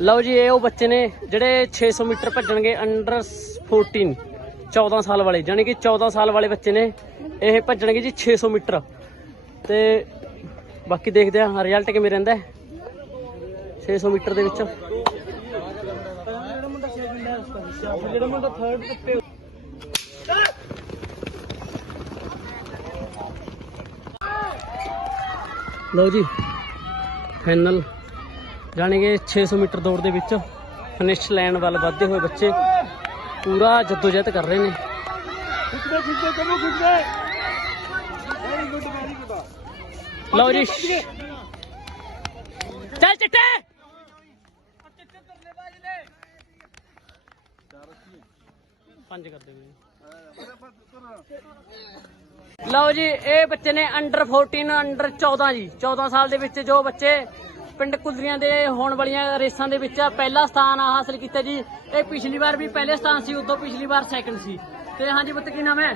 ਲਓ ਜੀ, ਇਹ ਉਹ ਬੱਚੇ ਨੇ ਜਿਹੜੇ 600 ਮੀਟਰ ਭੱਜਣਗੇ ਅੰਡਰ 14 14 ਸਾਲ ਵਾਲੇ ਜਾਨੀ ਕਿ 14 ਸਾਲ ਵਾਲੇ ਬੱਚੇ ਨੇ, ਇਹ ਭੱਜਣਗੇ ਜੀ 600 ਮੀਟਰ। ਤੇ ਬਾਕੀ ਦੇਖਦੇ ਆ ਰਿਜ਼ਲਟ ਕਿਵੇਂ ਰਹਿੰਦਾ ਹੈ। 600 ਮੀਟਰ ਦੇ ਵਿੱਚ। ਜਿਹੜਾ ਮੁੰਡਾ ਥਰਡ ਤੇ ਲਓ ਜੀ ਫਾਈਨਲ ਜਾਣਗੇ 600 ਮੀਟਰ ਦੌੜ ਦੇ ਵਿੱਚ ਫਿਨਿਸ਼ ਲਾਈਨ ਵੱਲ ਵੱਧਦੇ ਹੋਏ ਬੱਚੇ ਪੂਰਾ ਜਦੋਜਹਿਦ ਕਰ ਰਹੇ ਨੇ। ਲਓ ਜੀ। ਚੱਲ ਚਿੱਟੇ! ਪੰਜ ਕਰ ਦੇ ਲਓ ਜੀ, ਇਹ ਬੱਚੇ ਨੇ ਅੰਡਰ 14 ਅੰਡਰ 14 ਜੀ। 14 ਸਾਲ ਦੇ ਵਿੱਚ ਜੋ ਬੱਚੇ ਪਿੰਡ ਕੁਲਰੀਆਂ ਦੇ ਹੋਣ ਵਾਲੀਆਂ ਰੇਸਾਂ ਦੇ ਵਿੱਚ ਪਹਿਲਾ ਸਥਾਨ ਹਾਸਲ ਕੀਤਾ ਜੀ। ਇਹ ਪਿਛਲੀ ਵਾਰ ਵੀ ਪਹਿਲੇ ਸਥਾਨ ਸੀ ਉਦੋਂ ਪਿਛਲੀ ਵਾਰ ਸੈਕੰਡ ਸੀ। ਤੇ ਹਾਂਜੀ ਪੁੱਤ ਕੀ ਨਾਮ ਹੈ?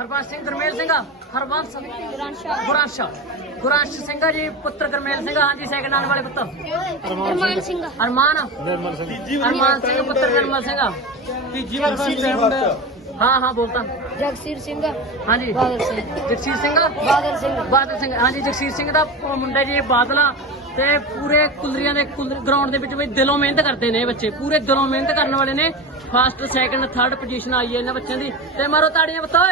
ਹਰਬੰਸ ਸਿੰਘ ਗੁਰਮੇਲ ਸਿੰਘ ਹਰਬੰਸ? ਗੁਰਾਂਸ਼ ਗੁਰਾਂਸ਼ ਸਿੰਘ ਜੀ ਪੁੱਤਰ ਗੁਰਮੇਲ ਸਿੰਘ ਹਾਂਜੀ ਸੈਕੰਡ ਆਉਣ ਵਾਲੇ ਪੁੱਤ। ਅਰਮਾਨ ਸਿੰਘ ਅਰਮਾਨ ਨਿਰਮਲ ਸਿੰਘ। ਅਰਮਾਨ ਸਿੰਘ ਪੁੱਤਰ ਗੁਰਮੇਲ ਸਿੰਘ ਤੀਜੀ ਵਾਰ ਹਾਂ ਹਾਂ ਬੋਲਤਾ ਜਗਸੀਰ ਸਿੰਘ ਹਾਂਜੀ। ਬਾਦਲ ਸਿੰਘ। ਜਗਸੀਰ ਸਿੰਘ ਬਾਦਲ ਸਿੰਘ। ਬਾਦਲ ਸਿੰਘ। ਹਾਂਜੀ ਜਗਸੀਰ ਸਿੰਘ ਦਾ ਮੁੰਡਾ ਜੀ ਬਾਦਲਾ। ਤੇ ਪੂਰੇ ਕੁਲਰੀਆਂ ਦੇ ਗਰਾਊਂਡ ਦੇ ਵਿੱਚ ਬਈ ਦਿਲੋਂ ਮਿਹਨਤ ਕਰਦੇ ਨੇ ਬੱਚੇ। ਪੂਰੇ ਦਿਲੋਂ ਮਿਹਨਤ ਕਰਨ ਵਾਲੇ ਨੇ। ਫਸਟ ਸੈਕੰਡ ਥਰਡ ਪੋਜੀਸ਼ਨ ਆਈ ਹੈ ਇਹਨਾਂ ਬੱਚਿਆਂ ਦੀ। ਤੇ ਮਾਰੋ ਤਾੜੀਆਂ ਬਤਾਓ